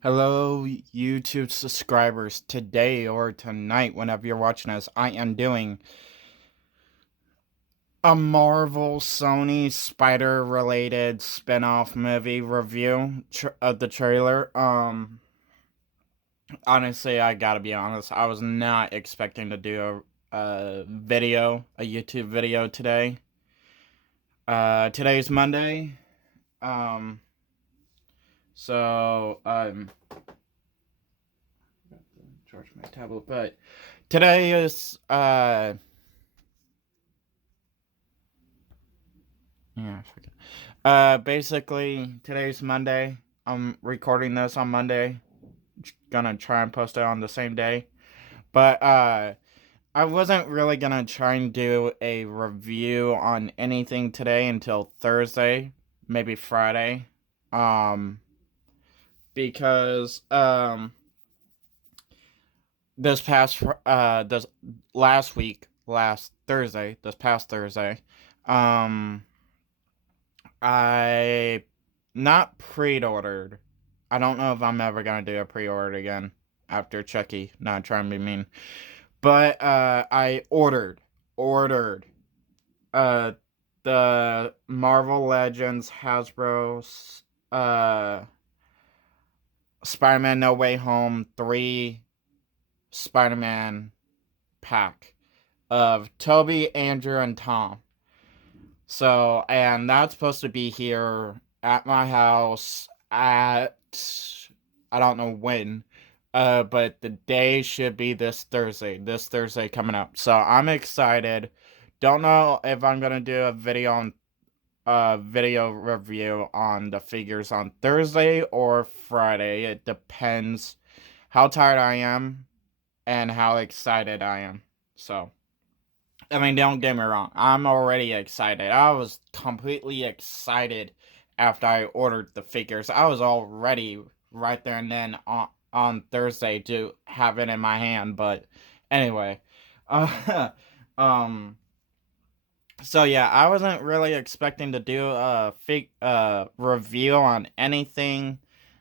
Hello, YouTube subscribers. Today or tonight, whenever you're watching this, I am doing a Marvel Sony Spider related spin-off movie review of the trailer. Honestly, I gotta be honest, I was not expecting to do a YouTube video today. Today's Monday. Um, so charge my tablet, but today is yeah, I forget. Basically, today's Monday. I'm recording this on Monday. Gonna try and post it on the same day. But I wasn't really gonna try and do a review on anything today until Thursday, maybe Friday. Um because this last week, this past Thursday, um I not pre-ordered. I don't know if I'm ever gonna do a pre-order again after Chucky. Not trying to be mean, but I ordered uh the Marvel Legends Hasbro's Spider-Man No Way Home 3 Spider-Man pack of Toby, Andrew, and Tom. So, and that's supposed to be here at my house at I don't know when, but the day should be this Thursday coming up. So I'm excited. Don't know if I'm gonna do a video review on the figures on Thursday or Friday. It depends how tired I am and how excited I am. So, I mean, don't get me wrong. I'm already excited. I was completely excited after I ordered the figures. I was all ready right there and then on Thursday to have it in my hand. But anyway, uh, um, so yeah, I wasn't really expecting to do a review on anything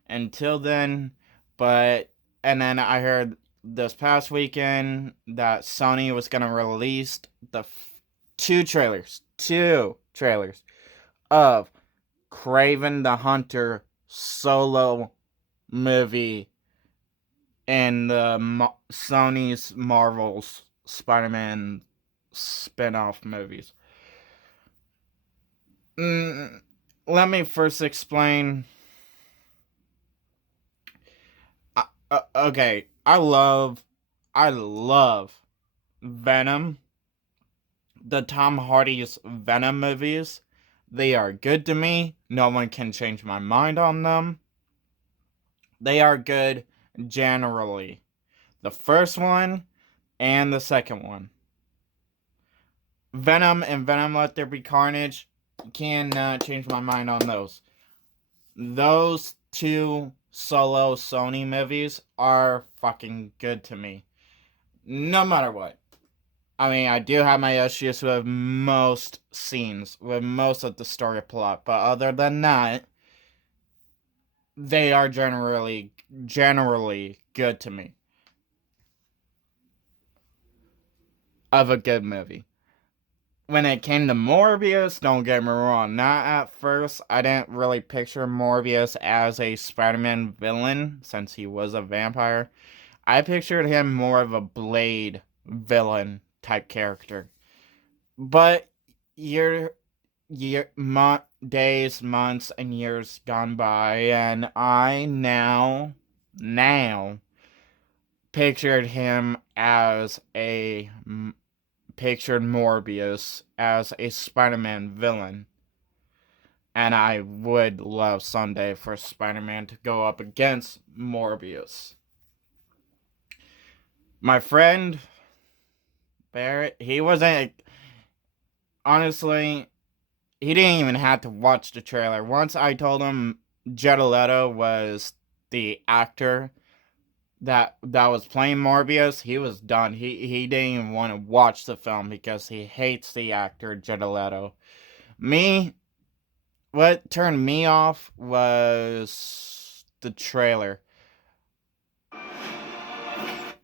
until then, but and then I heard this past weekend that Sony was gonna release the two trailers of Kraven the Hunter solo movie in the Sony's Marvel's Spider-Man spin-off movies. Mm, Let me first explain. Okay, I love Venom. The Tom Hardy's Venom movies. They are good to me. No one can change my mind on them. They are good generally. The first one and the second one. Venom and Venom Let There Be Carnage. Cannot change my mind on those. Those two solo Sony movies are fucking good to me. No matter what. I mean, I do have my issues with most scenes, with most of the story plot, but other than that, they are generally good to me. Of a good movie. When it came to Morbius, don't get me wrong, not at first. I didn't really picture Morbius as a Spider-Man villain, since he was a vampire. I pictured him more of a Blade villain type character. But days, months, and years gone by, and I now pictured him as pictured Morbius as a Spider-Man villain. And I would love someday for Spider-Man to go up against Morbius. My friend Barrett, he wasn't. Honestly, he didn't even have to watch the trailer. Once I told him Jared Leto was the actor that was playing Morbius, he was done. He didn't even want to watch the film because he hates the actor Jared Leto. Me, what turned me off was the trailer.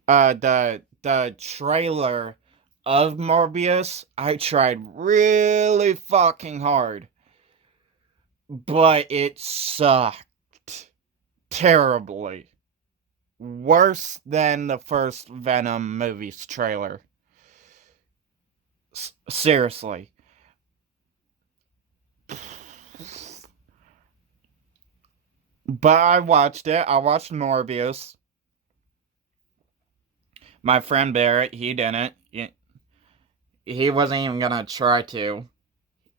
the trailer of Morbius, I tried really fucking hard, but it sucked terribly. Worse than the first Venom movie's trailer. Seriously. But I watched it. I watched Morbius. My friend Barrett, he didn't. He wasn't even gonna try to.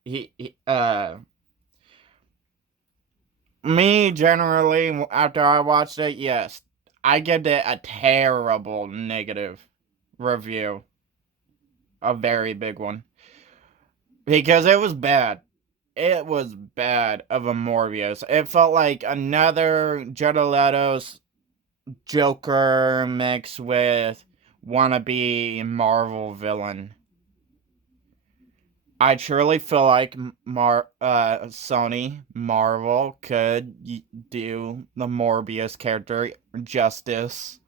He me generally after I watched it, yes, I give it a terrible negative review, a very big one, because it was bad. It was bad of a Morbius. It felt like another Jared Leto's Joker mixed with wannabe Marvel villain. I truly feel like Sony Marvel could do the Morbius character justice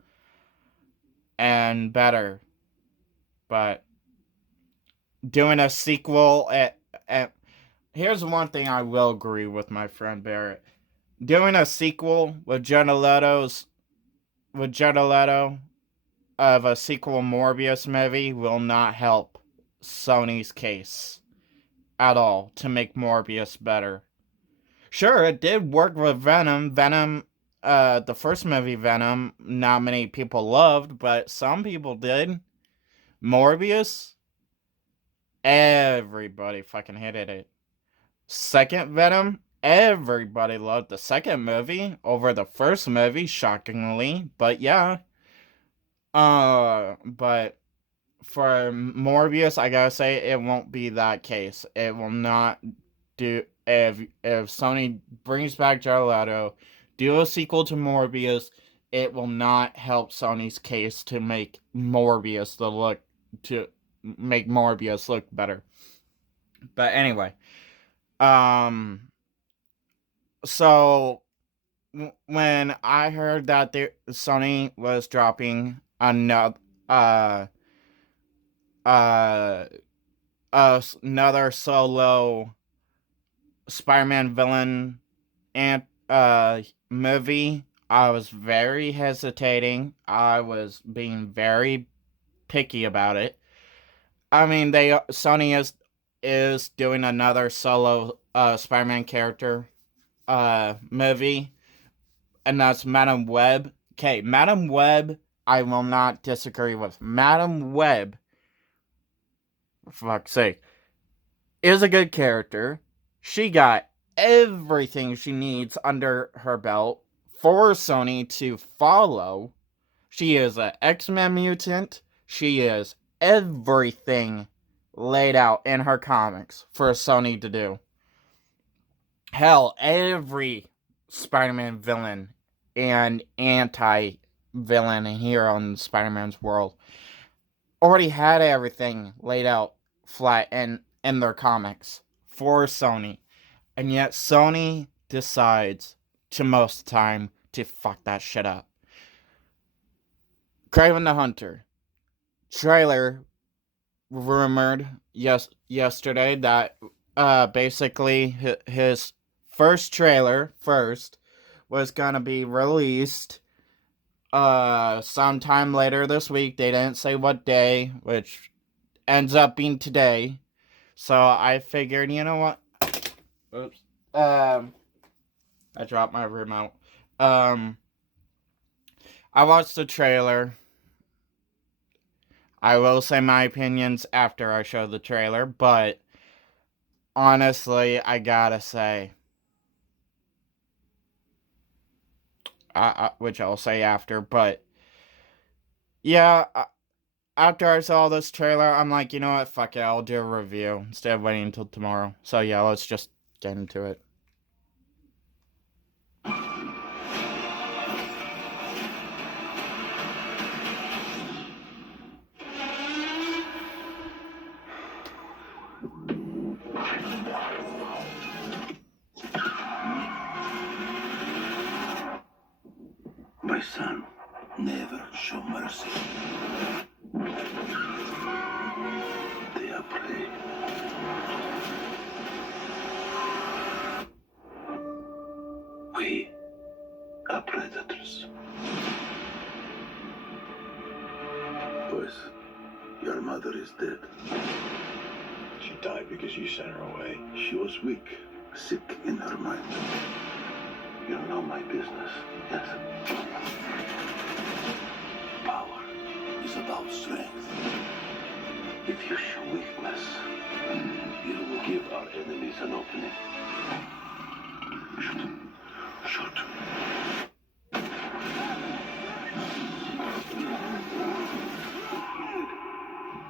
and better, but doing a sequel here's one thing I will agree with my friend Barrett. Doing a sequel with Jared Leto of a sequel Morbius movie will not help Sony's case at all to make Morbius better. Sure, it did work with Venom. The first movie Venom, not many people loved, but some people did. Morbius, everybody fucking hated it. Second Venom, everybody loved the second movie over the first movie, shockingly. But yeah. But for Morbius, I gotta say it won't be that case. It will not do if Sony brings back Jared Leto, do a sequel to Morbius. It will not help Sony's case to make Morbius look better. But anyway, so when I heard that Sony was dropping uh uh another solo Spider-Man villain and movie, I was very hesitating. I was being very picky about it. I mean, Sony is doing another solo Spider-Man character movie, and that's Madam Web. Okay, Madam Web, I will not disagree with. Madam Web, for fuck's sake, is a good character. She got everything she needs under her belt for Sony to follow. She is an X-Men mutant. She is everything laid out in her comics for Sony to do. Hell, every Spider-Man villain and anti-villain hero in Spider-Man's world already had everything laid out flat in their comics for Sony. And yet Sony decides to most of the time to fuck that shit up. Kraven the Hunter trailer rumored yesterday that basically his first trailer was gonna be released sometime later this week. They didn't say what day, which ends up being today. So I figured, you know what? Oops. I dropped my remote. I watched the trailer. I will say my opinions after I show the trailer, but honestly, I gotta say, which I'll say after, but yeah, after I saw this trailer, I'm like, you know what, fuck it, I'll do a review instead of waiting until tomorrow. So yeah, let's just get into it. My son, never show mercy. They are prey. We are predators. Boys, your mother is dead. She died because you sent her away. She was weak, sick in her mind. You know my business, yes? Power is about strength. If you show weakness, you will give our enemies an opening. Shoot. Shoot.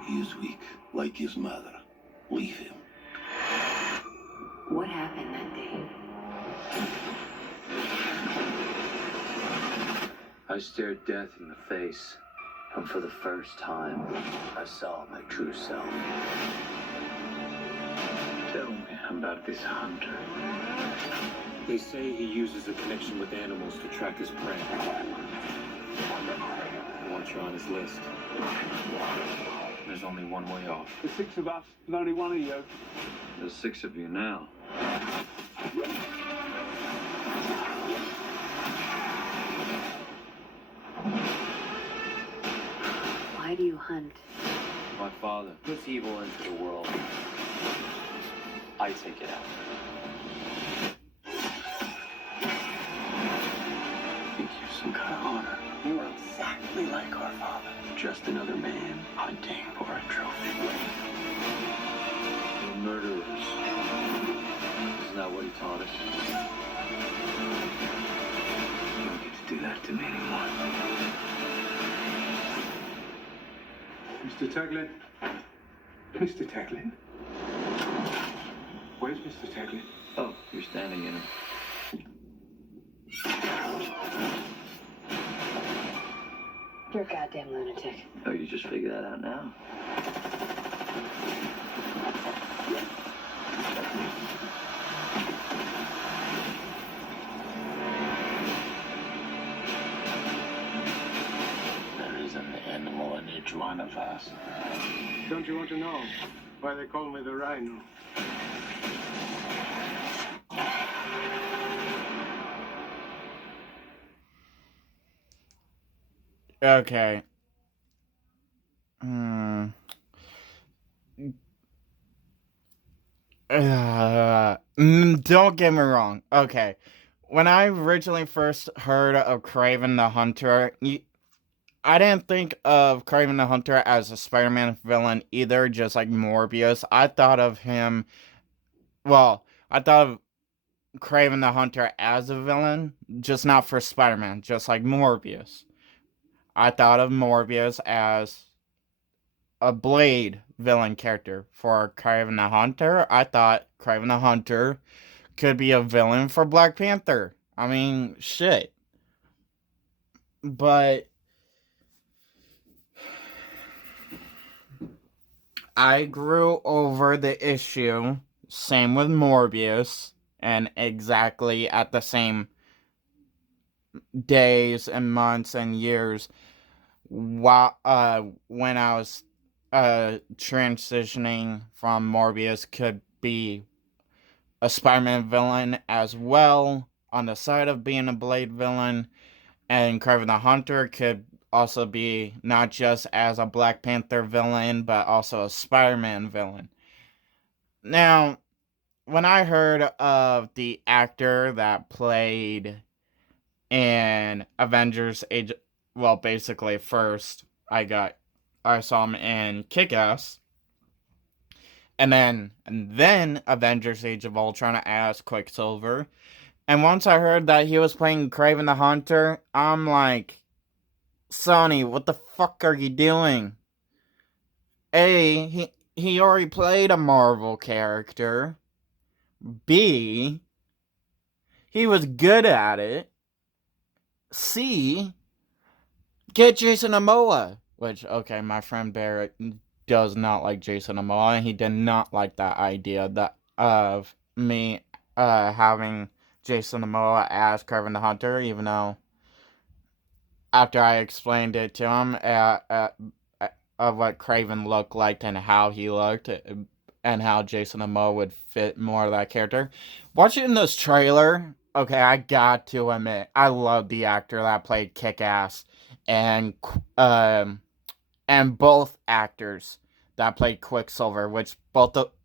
He is weak, like his mother. Leave him. What happened that day? I stared death in the face, and for the first time, I saw my true self. Tell me about this hunter. They say he uses a connection with animals to track his prey. I want you on his list. There's only one way off. The six of us, and only one of you. There's 6 of you now. Why do you hunt? My father puts evil into the world. I take it out. Think you're some kind of hunter. You are exactly like our father. Just another man hunting for a trophy. We're murderers. Isn't that what he taught us? You don't get to do that to me anymore. Mr. Taglin? Mr. Taglin? Where's Mr. Taglin? Oh, you're standing in him. You're a goddamn lunatic. Oh, you just figured that out now? There is an animal in each one of us. Don't you want to know why they call me the Rhino? Okay. Don't get me wrong. Okay. When I originally first heard of Kraven the Hunter, I didn't think of Kraven the Hunter as a Spider-Man villain either, just like Morbius. I thought of him... Well, I thought of Kraven the Hunter as a villain, just not for Spider-Man, just like Morbius. I thought of Morbius as a Blade villain character. For Kraven the Hunter, I thought Kraven the Hunter could be a villain for Black Panther. I mean, shit. But I grew over the issue. Same with Morbius. And exactly at the same days and months and years when I was transitioning from Morbius could be a Spider-Man villain as well on the side of being a Blade villain, and Kraven the Hunter could also be not just as a Black Panther villain but also a Spider-Man villain. Now, when I heard of the actor that played in Avengers Age, well, basically first I saw him in Kick-Ass, and then Avengers Age of Ultron as Quicksilver, and once I heard that he was playing Kraven the Hunter, I'm like, Sony, what the fuck are you doing? A, he already played a Marvel character. B, he was good at it. C, get Jason Momoa. Which, okay, my friend Barrett does not like Jason Momoa, and he did not like that idea of me having Jason Momoa as Kraven the Hunter, even though after I explained it to him of what Kraven looked like and how he looked, and how Jason Momoa would fit more of that character. Watching this trailer, okay, I got to admit, I love the actor that played Kick-Ass, and um, and both actors that played Quicksilver, which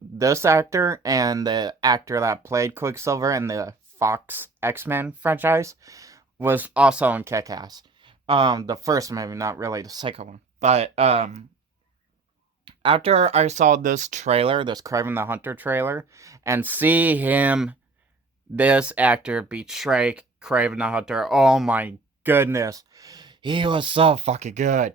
this actor and the actor that played Quicksilver in the Fox X-Men franchise was also in Kick-Ass. The first movie, not really the second one. But after I saw this trailer, this Kraven the Hunter trailer, and see this actor betray Kraven the Hunter, oh my goodness, he was so fucking good.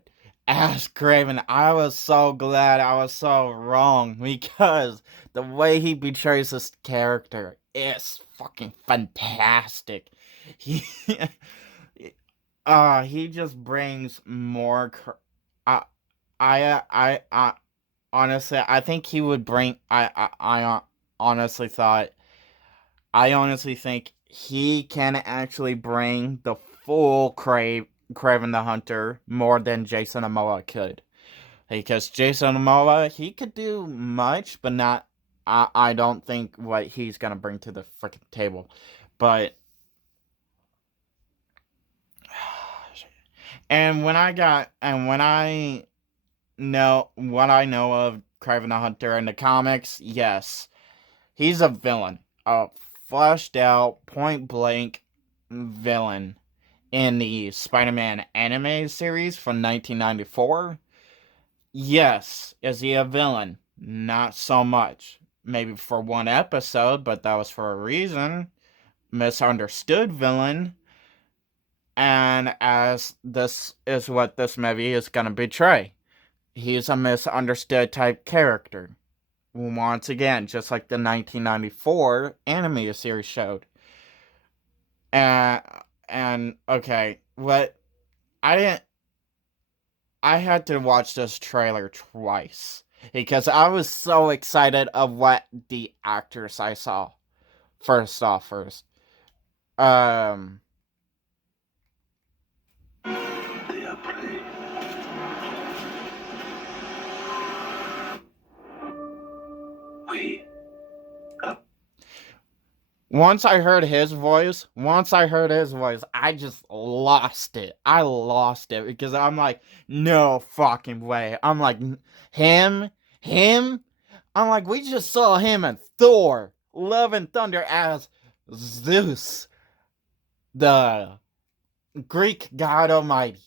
As Kraven, I was so glad I was so wrong, because the way he betrays this character is fucking fantastic. He, he just brings more. I honestly, I think he would bring. Honestly thought. I honestly think he can actually bring the full Kraven the Hunter more than Jason Momoa could. Because Jason Momoa, he could do much, but not. I don't think what he's gonna bring to the freaking table. But when I know what I know of Kraven the Hunter in the comics, yes, he's a villain, a fleshed out, point blank villain in the Spider-Man anime series from 1994. Yes, is he a villain? Not so much. Maybe for one episode, but that was for a reason. Misunderstood villain. And as this is what this movie is going to betray. He's a misunderstood type character. Once again, just like the 1994 anime series showed. And okay, what I didn't I had to watch this trailer twice because I was so excited of what the actors I saw. First, They are prey. We once I heard his voice, I just lost it. I lost it because I'm like, no fucking way. I'm like, him. I'm like, we just saw him in Thor, Love and Thunder as Zeus, the Greek god almighty,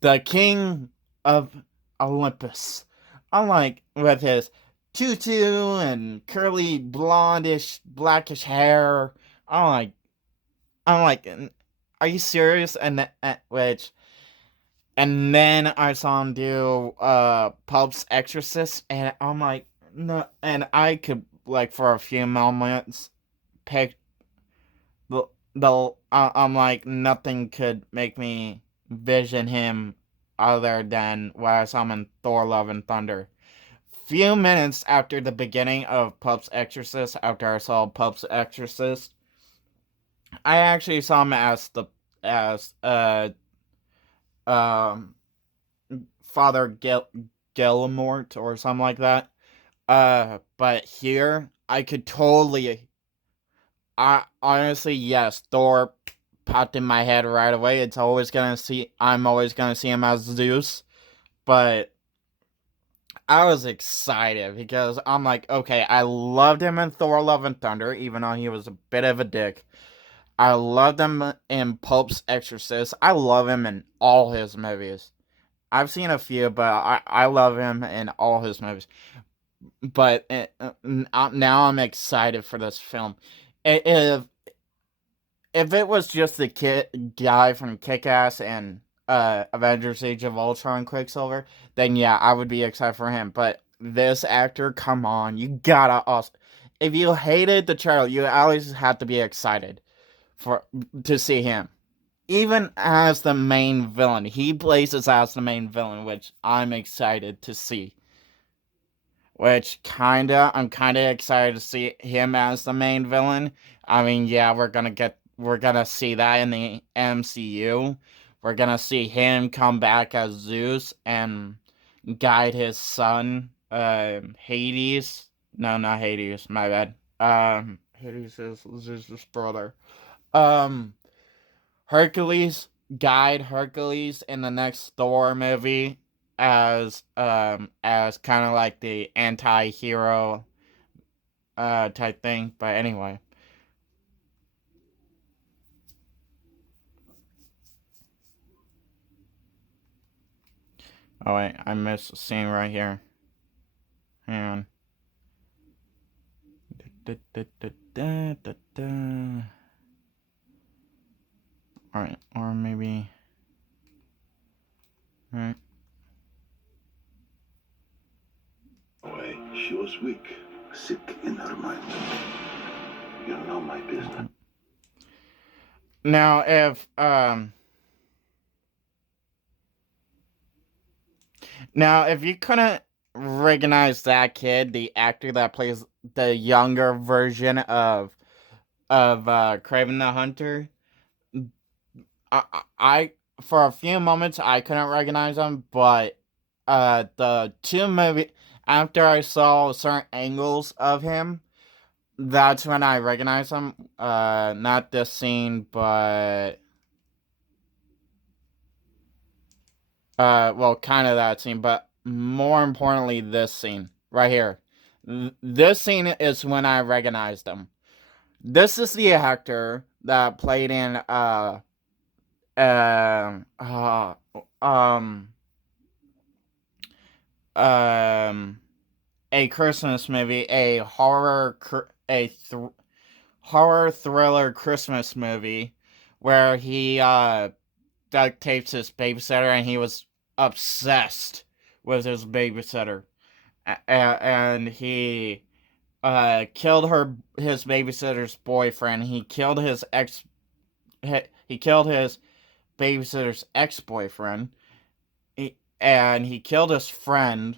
the king of Olympus. I'm like, with his tutu and curly blondish blackish hair. I'm like, are you serious? And then I saw him do Pulp's Exorcist, and I'm like, no, and I could like for a few moments pick I'm like, nothing could make me vision him other than what I saw him in Thor: Love and Thunder. Few minutes after the beginning of Pulp's Exorcist, after I saw Pulp's Exorcist, I actually saw him as um Father Gilmort or something like that. But here I could totally. I honestly, yes, Thor popped in my head right away. I'm always gonna see him as Zeus, but I was excited because I'm like, okay, I loved him in Thor: Love and Thunder, even though he was a bit of a dick. I loved him in Pope's Exorcist. I love him in all his movies. I've seen a few, but I love him in all his movies. But now I'm excited for this film. If it was just the guy from Kick-Ass and Avengers: Age of Ultron Quicksilver, then yeah, I would be excited for him. But this actor, come on, you gotta also. If you hated the trailer, you always have to be excited to see him. Even as the main villain, he plays as the main villain, which I'm excited to see. I'm kinda excited to see him as the main villain. I mean, yeah, we're gonna get we're gonna see that in the MCU. We're gonna see him come back as Zeus and guide his son, Hades. No, not Hades. My bad. Hades is Zeus's brother. Um, Hercules, guide Hercules in the next Thor movie as kind of like the anti-hero type thing. But anyway. Oh wait, I missed a scene right here. Hang on. Alright, or maybe. Alright. Way. She was weak. Sick in her mind. You're not my business. Now if you couldn't recognize that kid, the actor that plays the younger version of Kraven the Hunter, I for a few moments I couldn't recognize him, but the two movie after I saw certain angles of him, that's when I recognized him. Not this scene, but well, kind of that scene, but more importantly, this scene right here. This scene is when I recognized him. This is the actor that played in um um um a Christmas movie, a horror thriller Christmas movie where he duct tapes his babysitter and he was obsessed with his babysitter, and he killed his babysitter's boyfriend. He killed his babysitter's ex-boyfriend, and he killed his friend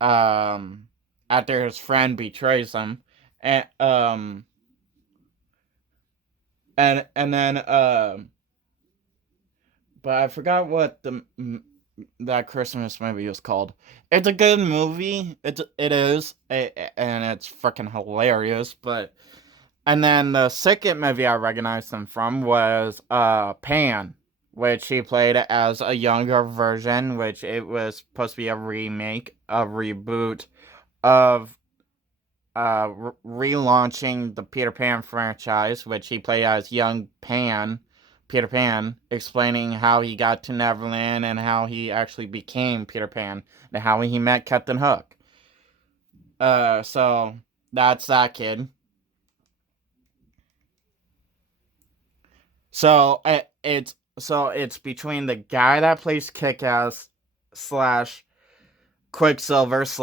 after his friend betrays him, and and then but I forgot what that Christmas movie was called. It's a good movie. It is, and it's freaking hilarious. But and then the second movie I recognized him from was Pan, which he played as a younger version, which it was supposed to be a remake, a reboot of relaunching the Peter Pan franchise, which he played as young Peter Pan, explaining how he got to Neverland and how he actually became Peter Pan and how he met Captain Hook. So that's that kid. So it's between the guy that plays Kick-Ass / Quicksilver /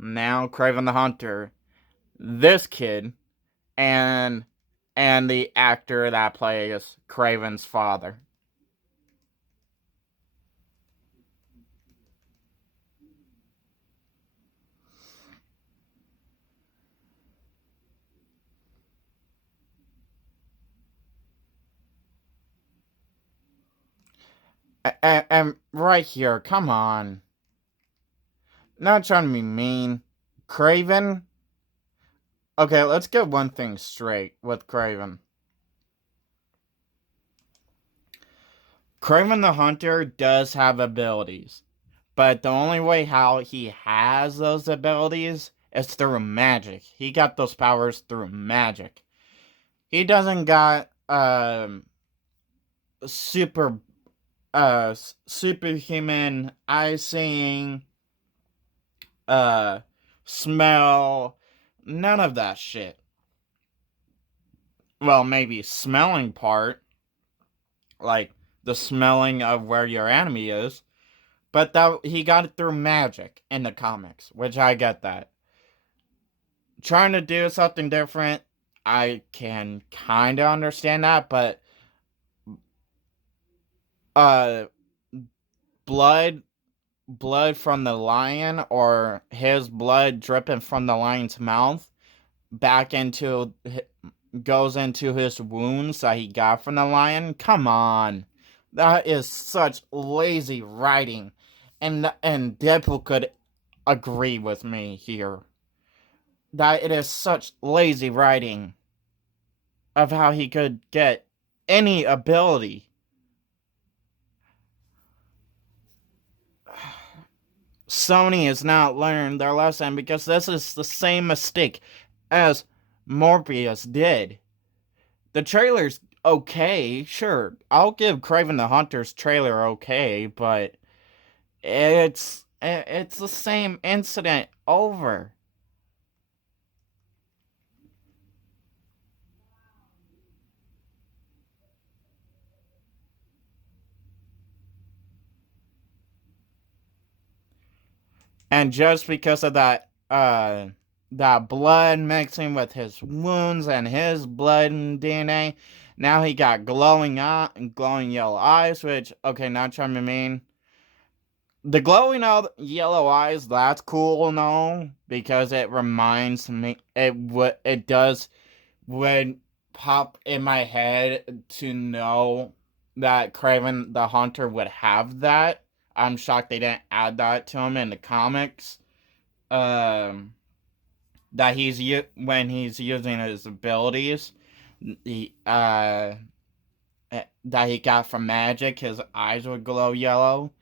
now Kraven the Hunter, this kid, and the actor that plays Kraven's father. And right here, come on. Not trying to be mean. Kraven? Okay, let's get one thing straight with Kraven. Kraven the Hunter does have abilities, but the only way how he has those abilities is through magic. He got those powers through magic. He doesn't got super superhuman eye seeing, smell, none of that shit. Well, maybe smelling part, like the smelling of where your enemy is, but that he got it through magic in the comics, which I get that. Trying to do something different, I can kind of understand that, but blood from the lion, or his blood dripping from the lion's mouth back into goes into his wounds that he got from the lion. Come on. That is such lazy writing. And Deadpool could agree with me here. That it is such lazy writing of how he could get any ability. Sony has not learned their lesson because this is the same mistake as Morbius did. The trailer's okay, sure. I'll give Kraven the Hunter's trailer okay, but it's the same incident over. And just because of that blood mixing with his wounds and his blood and DNA, now he got glowing yellow eyes, which, okay, not trying to mean. The glowing yellow eyes, that's cool and all, because it reminds me, it does would pop in my head to know that Kraven the Hunter would have that. I'm shocked they didn't add that to him in the comics. That when he's using his abilities, the that he got from magic, his eyes would glow yellow.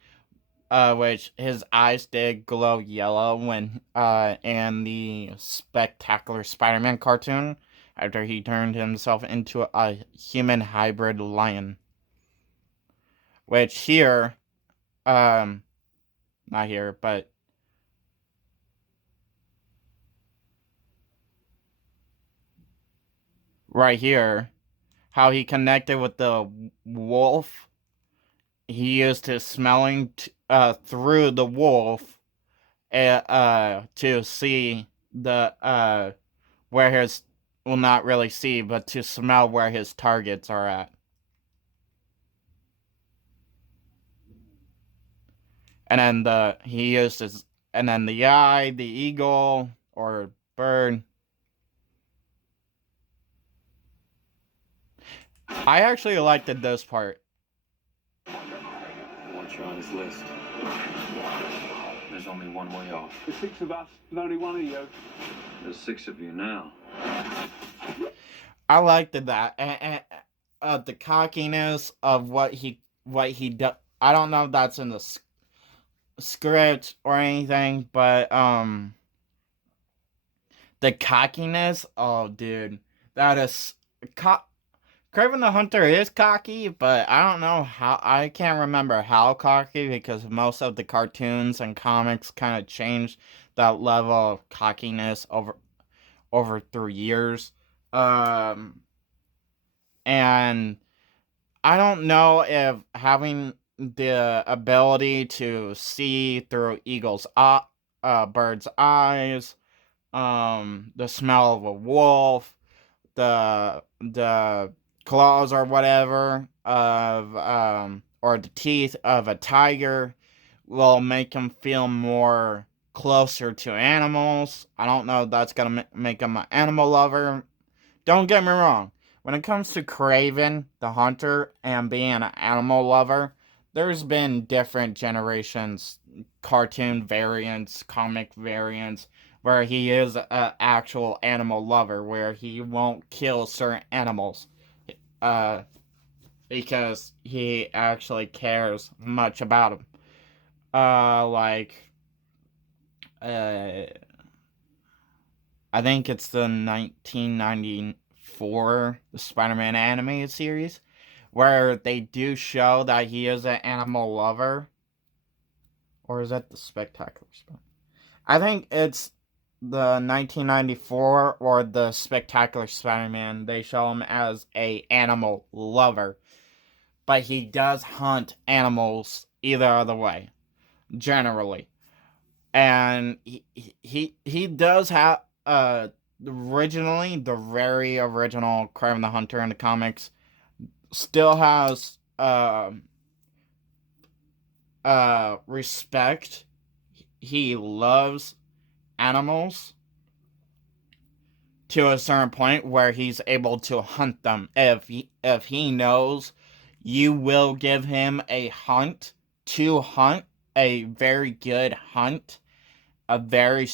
Which his eyes did glow yellow when in the Spectacular Spider-Man cartoon after he turned himself into a human hybrid lion. Which here, not here, but right here, how he connected with the wolf. He used his smelling through the wolf to see the where his, well, not really see, but to smell where his targets are at. And then he used his, and then the eye, the eagle or bird. I actually liked this part. I want you on his list. There's only one way off. There's 6 of us and only one of you. There's 6 of you now. I liked that, and the cockiness of what he does. I don't know if that's in the script or anything, but the cockiness. Oh, dude, that is Kraven the Hunter is cocky, but I don't know how. I can't remember how cocky because most of the cartoons and comics kind of changed that level of cockiness over through years. And I don't know if having the ability to see through bird's eyes, the smell of a wolf, the claws or whatever of or the teeth of a tiger will make him feel more closer to animals. I don't know if that's gonna make him an animal lover. Don't get me wrong. When it comes to Kraven the Hunter and being an animal lover, there's been different generations, cartoon variants, comic variants, where he is an actual animal lover, where he won't kill certain animals, because he actually cares much about them. Like, I think it's the 1994 Spider-Man animated series, where they do show that he is an animal lover. Or is that the Spectacular Spider-Man? I think it's the 1994 or the Spectacular Spider-Man. They show him as a animal lover, but he does hunt animals either other way, generally. And he does have originally the very original Kraven the Hunter in the comics still has respect. He loves animals, to a certain point where he's able to hunt them. If he knows you will give him a hunt to hunt, a very good hunt, a very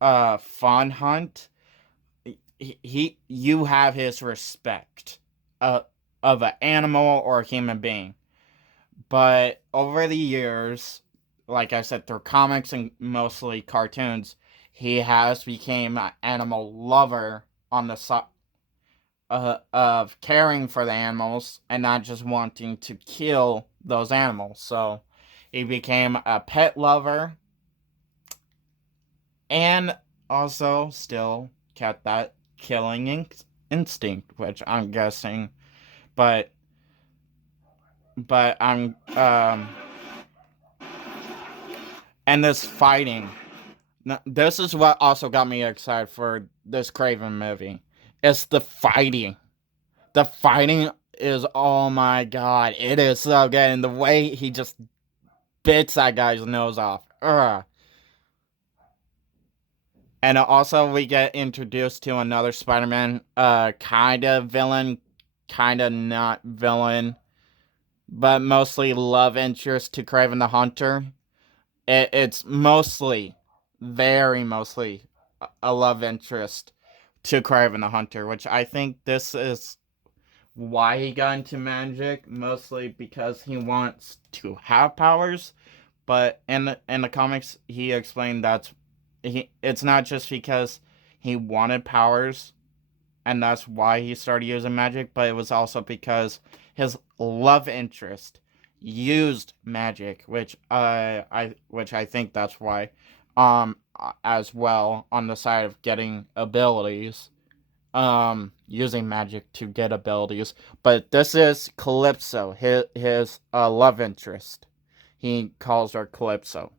fun hunt, you have his respect of an animal or a human being. But over the years, like I said, through comics and mostly cartoons, he has become an animal lover on the side of caring for the animals and not just wanting to kill those animals. So he became a pet lover and also still kept that killing instinct, which I'm guessing, but I'm and this fighting. This is what also got me excited for this Kraven movie. It's the fighting. The fighting is, oh my god, it is so good. And the way he just bits that guy's nose off. Ugh. And also we get introduced to another Spider-Man, kind of villain, kind of not villain, but mostly love interest to Kraven the Hunter. It's mostly, very mostly, a love interest to Kraven the Hunter, which I think this is why he got into magic, mostly because he wants to have powers. But in the comics, he explained it's not just because he wanted powers, and that's why he started using magic, but it was also because his love interest used magic, which I think that's why, as well, on the side of getting abilities, using magic to get abilities. But this is Calypso, his love interest. He calls her Calypso.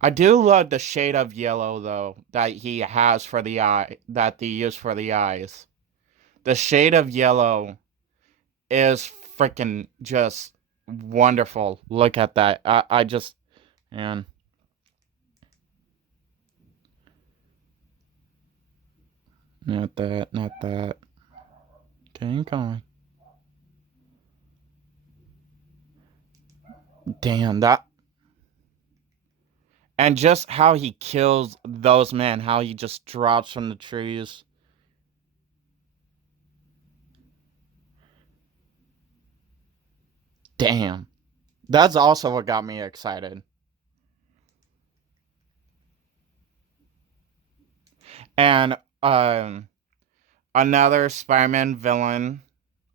I do love the shade of yellow, though, that he has for the eye, that they use for the eyes. The shade of yellow is freaking just wonderful. Look at that. I just, man. Not that, not that. Keep going. Damn, that. And just how he kills those men, how he just drops from the trees. Damn. That's also what got me excited. And another Spider-Man villain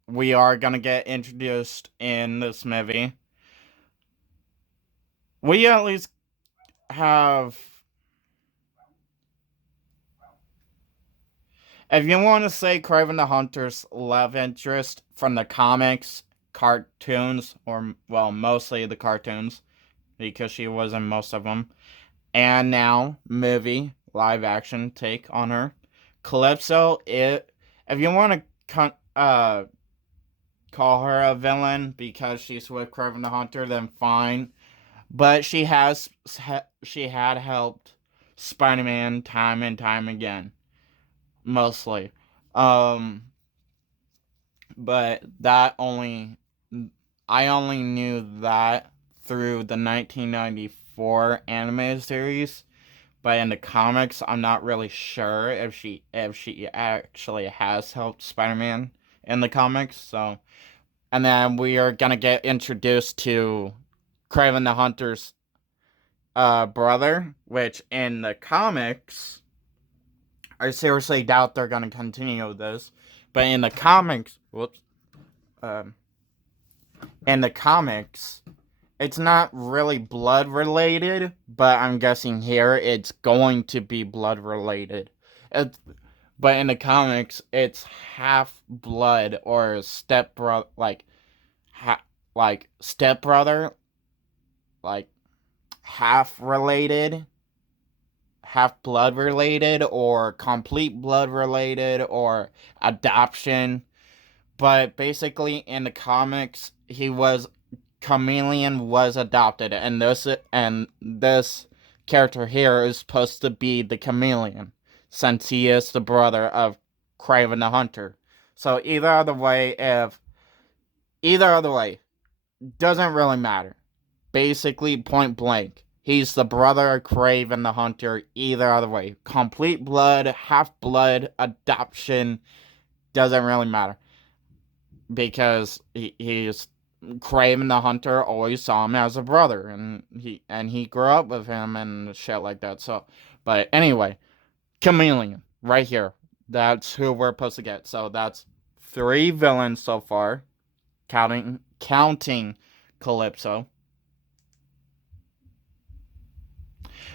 we are gonna get introduced in this movie. We at least have, if you want to say Kraven the Hunter's love interest from the comics, cartoons, or, well, mostly the cartoons, because she was in most of them, and now movie live action take on her, Calypso. If you want to call her a villain because she's with Kraven the Hunter, then fine. But she had helped Spider-Man time and time again, mostly. But I only knew that through the 1994 animated series. But in the comics, I'm not really sure if she actually has helped Spider-Man in the comics. So, and then we are gonna get introduced to Kraven the Hunter's brother, which in the comics, I seriously doubt they're gonna continue this. But in the comics, in the comics, it's not really blood related, but I'm guessing here it's going to be blood related. But in the comics, it's half blood or stepbrother, like stepbrother, like half related, half blood related, or complete blood related, or adoption. But basically, in the comics, he was Chameleon was adopted, and this character here is supposed to be the Chameleon, since he is the brother of Kraven the Hunter. So either other way, doesn't really matter. Basically, point blank, he's the brother of Kraven the Hunter. Either other way, complete blood, half blood, adoption, doesn't really matter, because he's Kraven the Hunter always saw him as a brother, and he grew up with him and shit like that. So, but anyway, Chameleon right here. That's who we're supposed to get. So that's 3 villains so far, counting Calypso,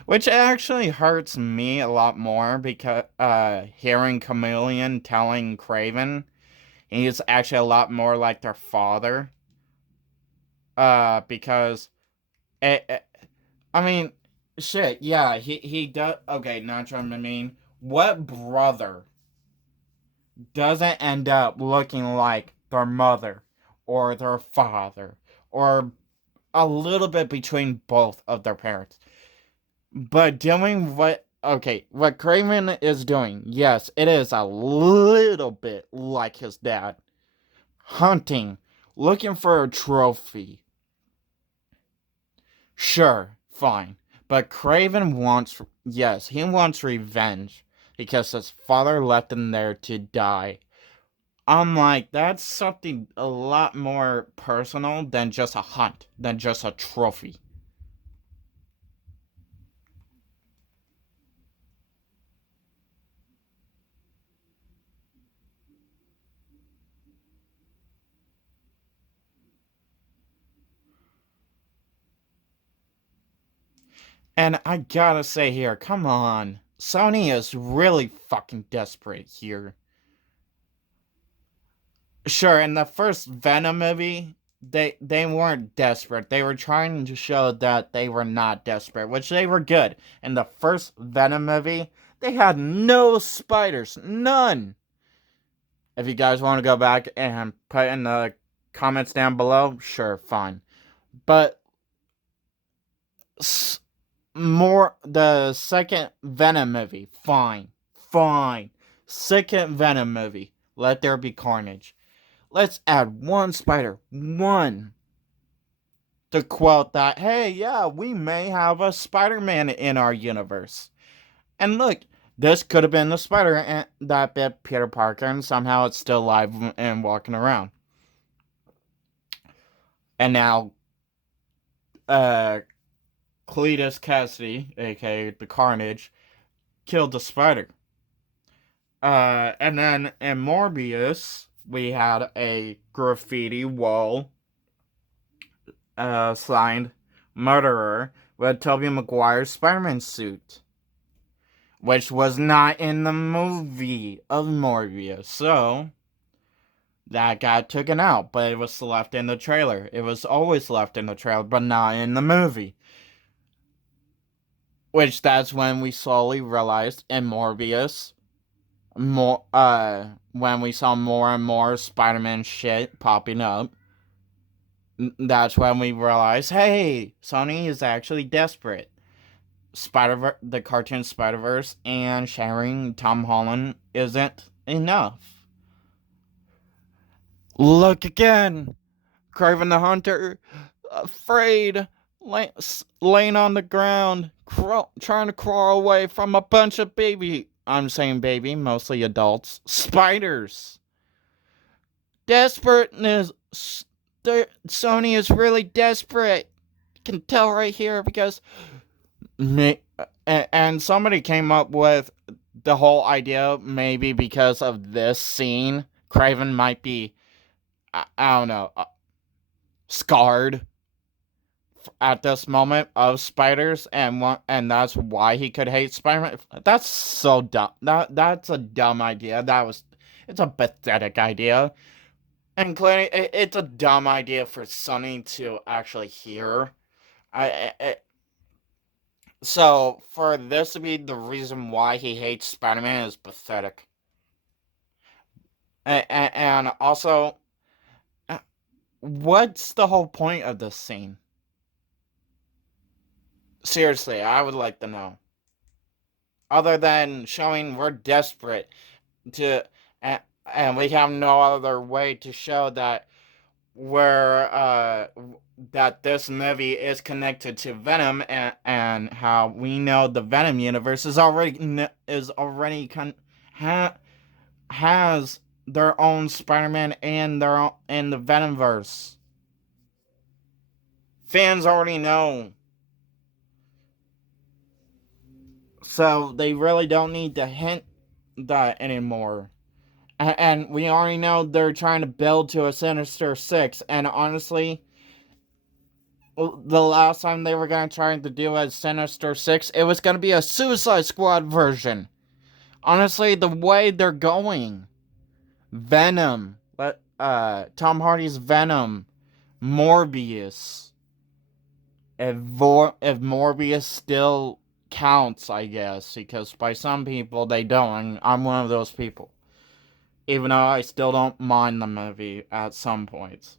which actually hurts me a lot more, because hearing Chameleon telling Kraven he's actually a lot more like their father. Because I mean, shit, yeah, he does. Okay, not trying to mean, what brother doesn't end up looking like their mother or their father, or a little bit between both of their parents, but doing what Kraven is doing? Yes, it is a little bit like his dad, hunting, looking for a trophy. Sure, fine. But Kraven wants, yes, he wants revenge, because his father left him there to die. I'm like, that's something a lot more personal than just a hunt, than just a trophy. And I gotta say here, come on. Sony is really fucking desperate here. Sure, in the first Venom movie, they weren't desperate. They were trying to show that they were not desperate, which they were good. In the first Venom movie, they had no spiders. None. If you guys want to go back and put in the comments down below, sure, fine. But the second Venom movie, fine. Second Venom movie, let there be carnage. Let's add one spider, one, to quote that, hey, yeah, we may have a Spider-Man in our universe. And look, this could have been the spider that bit Peter Parker, and somehow it's still alive and walking around. And now, Cletus Cassidy, aka the Carnage, killed the spider. And then in Morbius, we had a graffiti wall signed murderer with Tobey Maguire's Spider-Man suit, which was not in the movie of Morbius. So that got taken out, but it was left in the trailer. It was always left in the trailer, but not in the movie. Which that's when we slowly realized in Morbius, when we saw more and more Spider-Man shit popping up, that's when we realized, hey, Sony is actually desperate. The cartoon Spider-Verse and sharing Tom Holland isn't enough. Look again! Kraven the Hunter, afraid, laying on the ground, trying to crawl away from a bunch of I'm saying baby, mostly adults, spiders. Desperateness. Sony is really desperate. You can tell right here, because and somebody came up with the whole idea, maybe because of this scene, Kraven might be, I don't know, scarred at this moment of spiders, and that's why he could hate Spider-Man. That's so dumb. That's a dumb idea. It's a pathetic idea. And clearly, it's a dumb idea for Sonny to actually hear. So, for this to be the reason why he hates Spider-Man is pathetic. And also, what's the whole point of this scene? Seriously, I would like to know. Other than showing we're desperate to, and we have no other way to show that that this movie is connected to Venom, and how we know the Venom universe is already has their own Spider-Man and their own in the Venomverse. Fans already know. So they really don't need to hint that anymore. And we already know they're trying to build to a Sinister Six. And honestly, the last time they were going to try to do a Sinister Six, it was going to be a Suicide Squad version. Honestly, the way they're going. Venom. Tom Hardy's Venom. Morbius. If Morbius still counts, I guess, because by some people they don't, and I'm one of those people. Even though I still don't mind the movie at some points.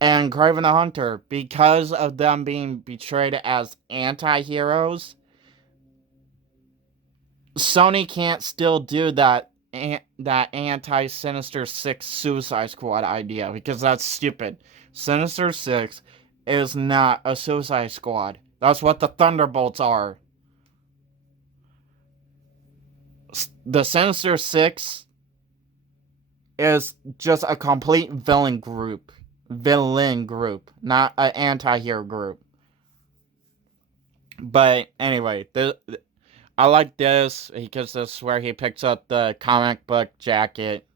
And Kraven the Hunter, because of them being betrayed as anti-heroes, Sony can't still do that anti-Sinister Six Suicide Squad idea, because that's stupid. Sinister Six is not a Suicide Squad. That's what the Thunderbolts are. The Sinister Six is just a complete villain group, not an anti-hero group. But anyway, I like this because this is where he picks up the comic book jacket.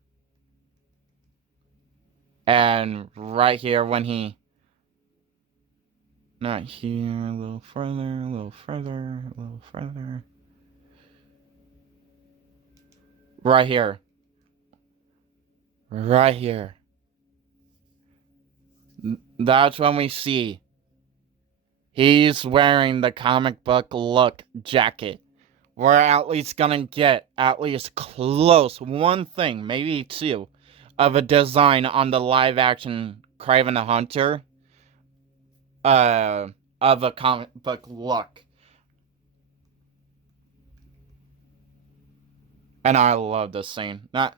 And right here when he... Not here, a little further, a little further, a little further. Right here. Right here. That's when we see he's wearing the comic book look jacket. We're at least gonna get at least close one thing, maybe two, of a design on the live action Kraven the Hunter. Of a comic book look. And I love this scene. Not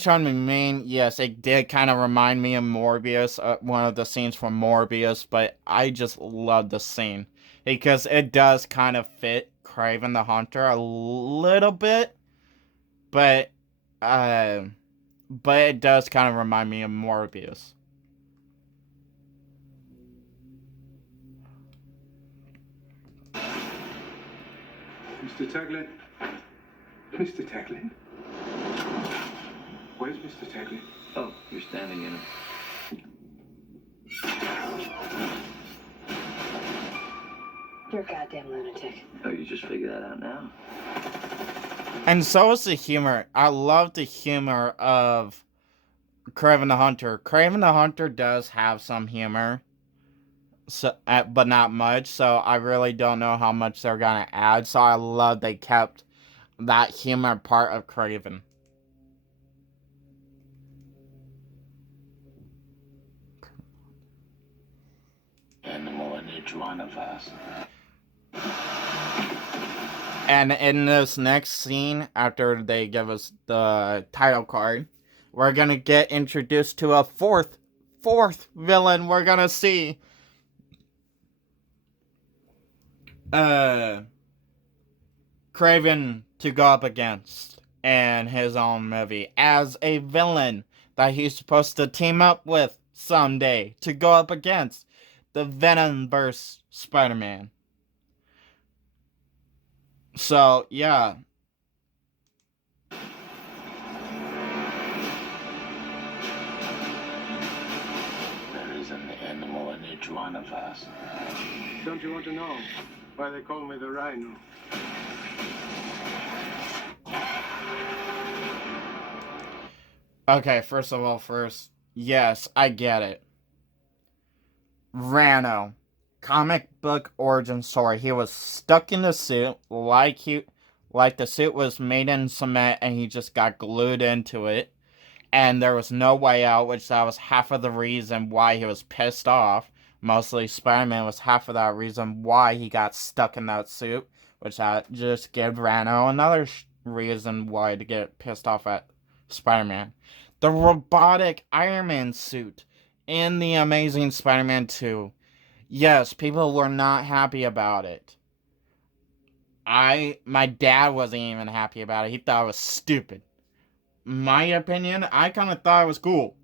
trying to be mean, yes, it did kind of remind me of Morbius, one of the scenes from Morbius, but I just love the scene. Because it does kind of fit Kraven the Hunter a little bit, but it does kind of remind me of Morbius. Mr. Taglin? Mr. Taglin? Where's Mr. Taglin? Oh, you're standing in it. You're a goddamn lunatic. Oh, you just figured that out now? And so is the humor. I love the humor of Kraven the Hunter. Kraven the Hunter does have some humor, so, but not much. So I really don't know how much they're gonna add. So I love they kept that humor part of Kraven. Animal in each one of us. And in this next scene, after they give us the title card, we're gonna get introduced to a fourth villain we're gonna see. Kraven to go up against in his own movie as a villain that he's supposed to team up with someday to go up against the Venomverse Spider-Man. So, yeah. There is an animal in each one of us. Don't you want to know why they call me the Rhino? Okay, first of all, yes, I get it. Rhino. Comic book origin story. He was stuck in the suit like the suit was made in cement and he just got glued into it. and there was no way out, which that was half of the reason why he was pissed off. Mostly Spider-Man was half of that reason why he got stuck in that suit, which that just gave Rano another reason why to get pissed off at Spider-Man. The robotic Iron Man suit in the Amazing Spider-Man 2. Yes, people were not happy about it. My dad wasn't even happy about it. He thought it was stupid. My opinion, I kind of thought it was cool.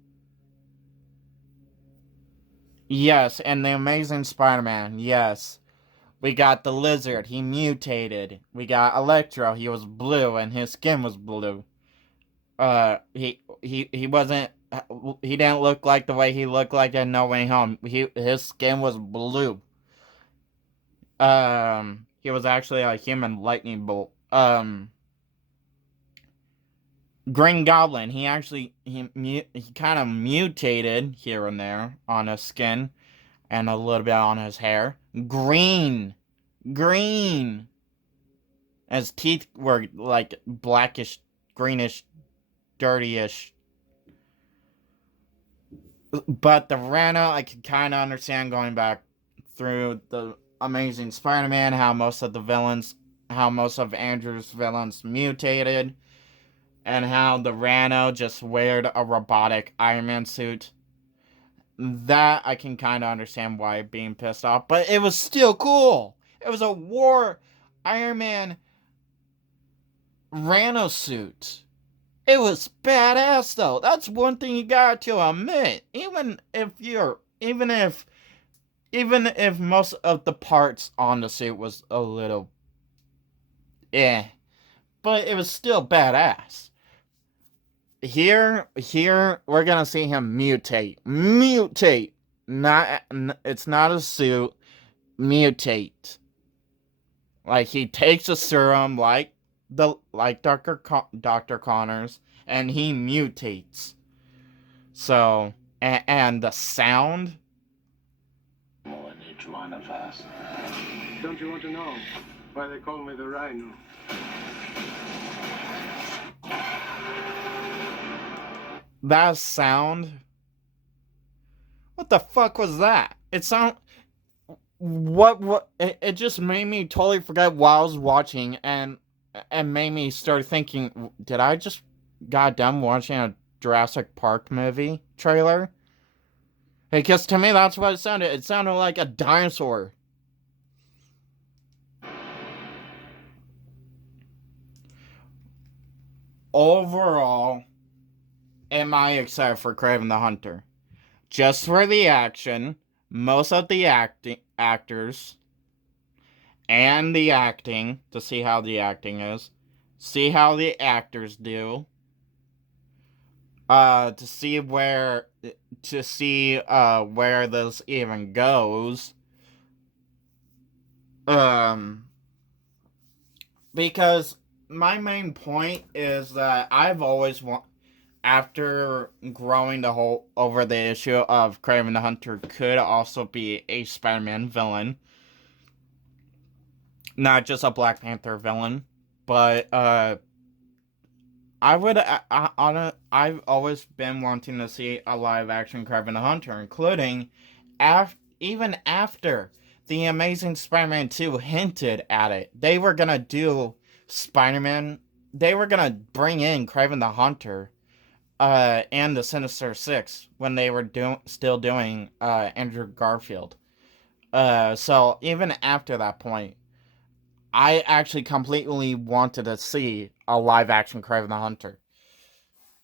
Yes, and the Amazing Spider-Man, yes. We got the Lizard, he mutated. We got Electro, he was blue and his skin was blue. He wasn't, he didn't look like the way he looked like in No Way Home. His skin was blue. He was actually a human lightning bolt. Green Goblin, he kind of mutated here and there on his skin and a little bit on his hair. Green. His teeth were like blackish, greenish, dirtyish. But the Rana, I can kind of understand going back through the Amazing Spider-Man, how most of Andrew's villains mutated, and how the Rano just weared a robotic Iron Man suit. That I can kind of understand why being pissed off, but it was still cool. It was a war Iron Man Rano suit. It was badass though. That's one thing you got to admit. Even if most of the parts on the suit was a little but it was still badass. Here we're gonna see him mutate. It's not a suit. Mutate. Like he takes a serum like Dr. Connors, and he mutates. So, and the sound. When it manifests. Don't you want to know why they call me the Rhino? That sound. What the fuck was that? It just made me totally forget what I was watching and made me start thinking, did I just got done watching a Jurassic Park movie trailer? Because to me that's what it sounded. It sounded like a dinosaur. Overall, am I excited for Kraven the Hunter? Just for the action, most of the actors, and the acting, to see how the acting is, see how the actors do, to see where this even goes, because my main point is that I've always after growing over the issue of Kraven the Hunter could also be a Spider-Man villain. Not just a Black Panther villain, but I've always been wanting to see a live-action Kraven the Hunter, including even after the Amazing Spider-Man 2 hinted at it. They were gonna do Spider-Man. They were gonna bring in Kraven the Hunter and the Sinister Six when they were still doing Andrew Garfield. So even after that point, I actually completely wanted to see a live-action Kraven the Hunter.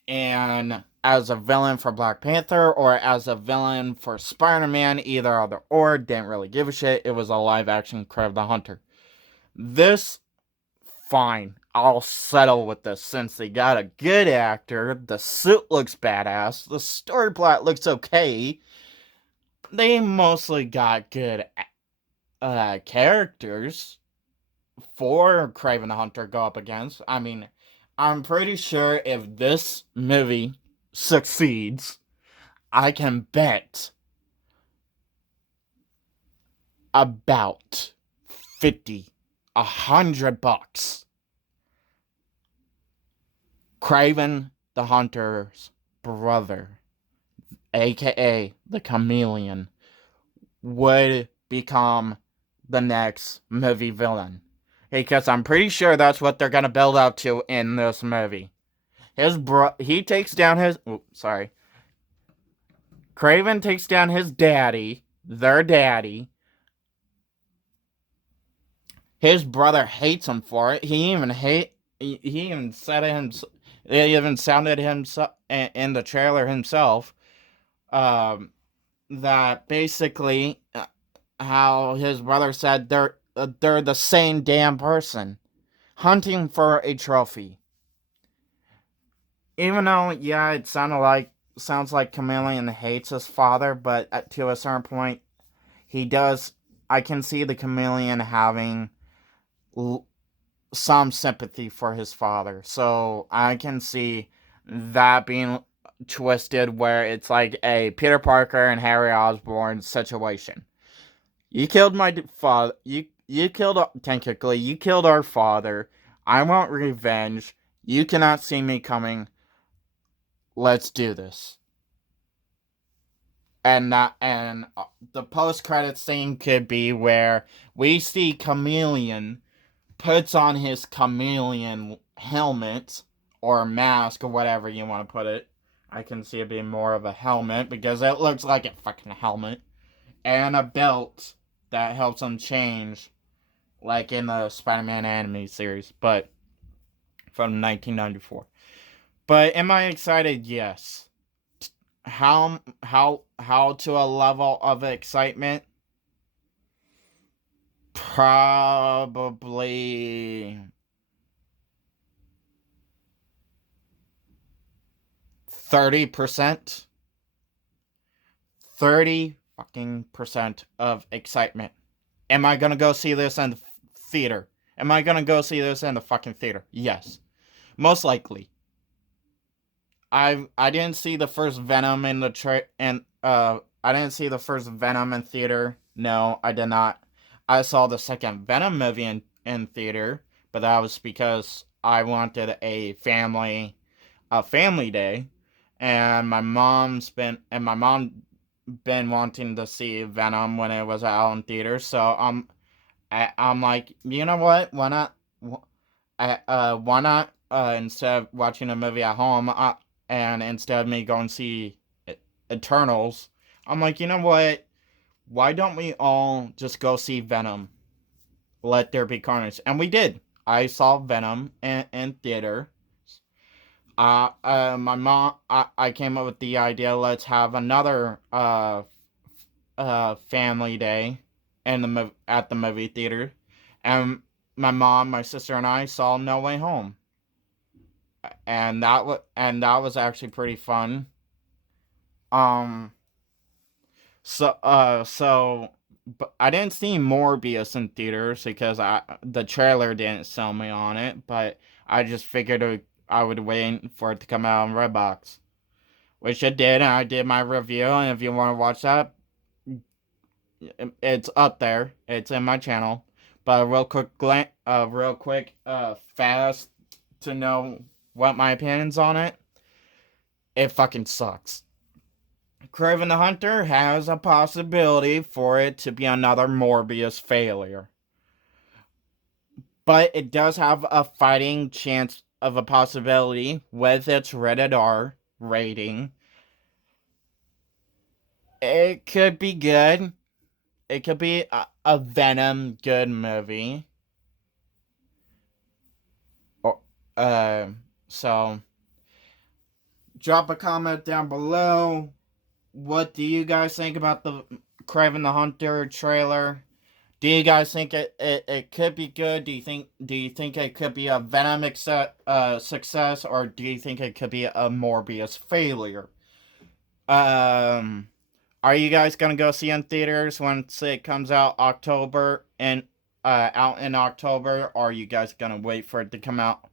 And as a villain for Black Panther or as a villain for Spider-Man, either or, didn't really give a shit. It was a live-action Kraven the Hunter. This, fine. I'll settle with this since they got a good actor. The suit looks badass. The story plot looks okay. They mostly got good characters for Kraven the Hunter go up against. I mean, I'm pretty sure if this movie succeeds, I can bet about $100 Kraven the Hunter's brother, aka the Chameleon, would become the next movie villain. Because I'm pretty sure that's what they're gonna build up to in this movie. He takes down his. Kraven takes down his daddy, their daddy. His brother hates him for it. He even said it. He even sounded himself in the trailer himself. That basically how his brother said they're the same damn person hunting for a trophy. Even though, yeah, it sounds like Chameleon hates his father, but to a certain point, he does. I can see the Chameleon having some sympathy for his father, so I can see that being twisted where it's like a Peter Parker and Harry Osborn situation. You killed my father. You killed technically. You killed our father. I want revenge. You cannot see me coming. Let's do this. And the post credit scene could be where we see Chameleon puts on his chameleon helmet or mask or whatever you want to put it. I can see it being more of a helmet because it looks like a fucking helmet. And a belt that helps him change, like in the Spider-Man anime series, but from 1994. But am I excited? Yes. How to a level of excitement? Probably 30%. 30 fucking percent of excitement. Am I gonna go see this in the theater? Am I gonna go see this in the fucking theater? Yes. Most likely. I didn't see the first Venom in the I didn't see the first Venom in theater. No, I did not. I saw the second Venom movie in theater, but that was because I wanted a family day, and my mom been wanting to see Venom when it was out in theaters, so I'm like, you know what? Why not? Why not? Instead of watching a movie at home, and instead of me going to see Eternals, I'm like, you know what? Why don't we all just go see Venom? Let there be carnage, and we did. I saw Venom in theater. My mom, I came up with the idea. Let's have another family day at the movie theater, and my mom, my sister, and I saw No Way Home, and that was actually pretty fun. Um, but I didn't see Morbius in theaters because the trailer didn't sell me on it, but I just figured I would wait for it to come out on Redbox, which it did, and I did my review. And if you want to watch that, it's up there. It's in my channel. But real quick, fast to know what my opinions on it. It fucking sucks. Kraven the Hunter has a possibility for it to be another Morbius failure. But it does have a fighting chance of a possibility with its rated R rating. It could be good. It could be a Venom good movie. Or, so drop a comment down below. What do you guys think about the Kraven the Hunter trailer? Do you guys think it could be good? Do you think it could be a Venom success, or do you think it could be a Morbius failure? Are you guys gonna go see in theaters once it comes out out in October? Or are you guys gonna wait for it to come out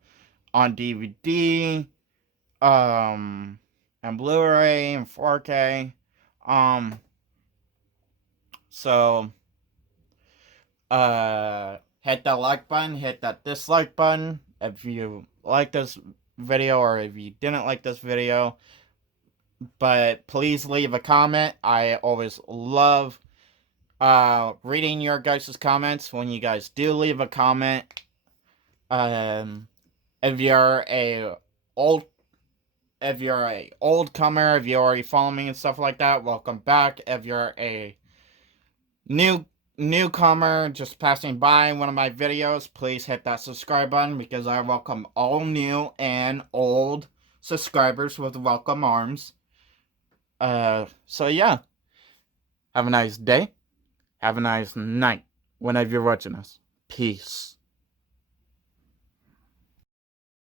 on DVD, and Blu-ray and 4K? So hit that like button, hit that dislike button if you like this video, or if you didn't like this video. but please leave a comment. I always love reading your guys' comments when you guys do leave a comment. If you're a old comer, if you already follow me and stuff like that, welcome back. If you're a newcomer just passing by one of my videos, please hit that subscribe button, because I welcome all new and old subscribers with welcome arms. So yeah, have a nice day, have a nice night whenever you're watching us. Peace.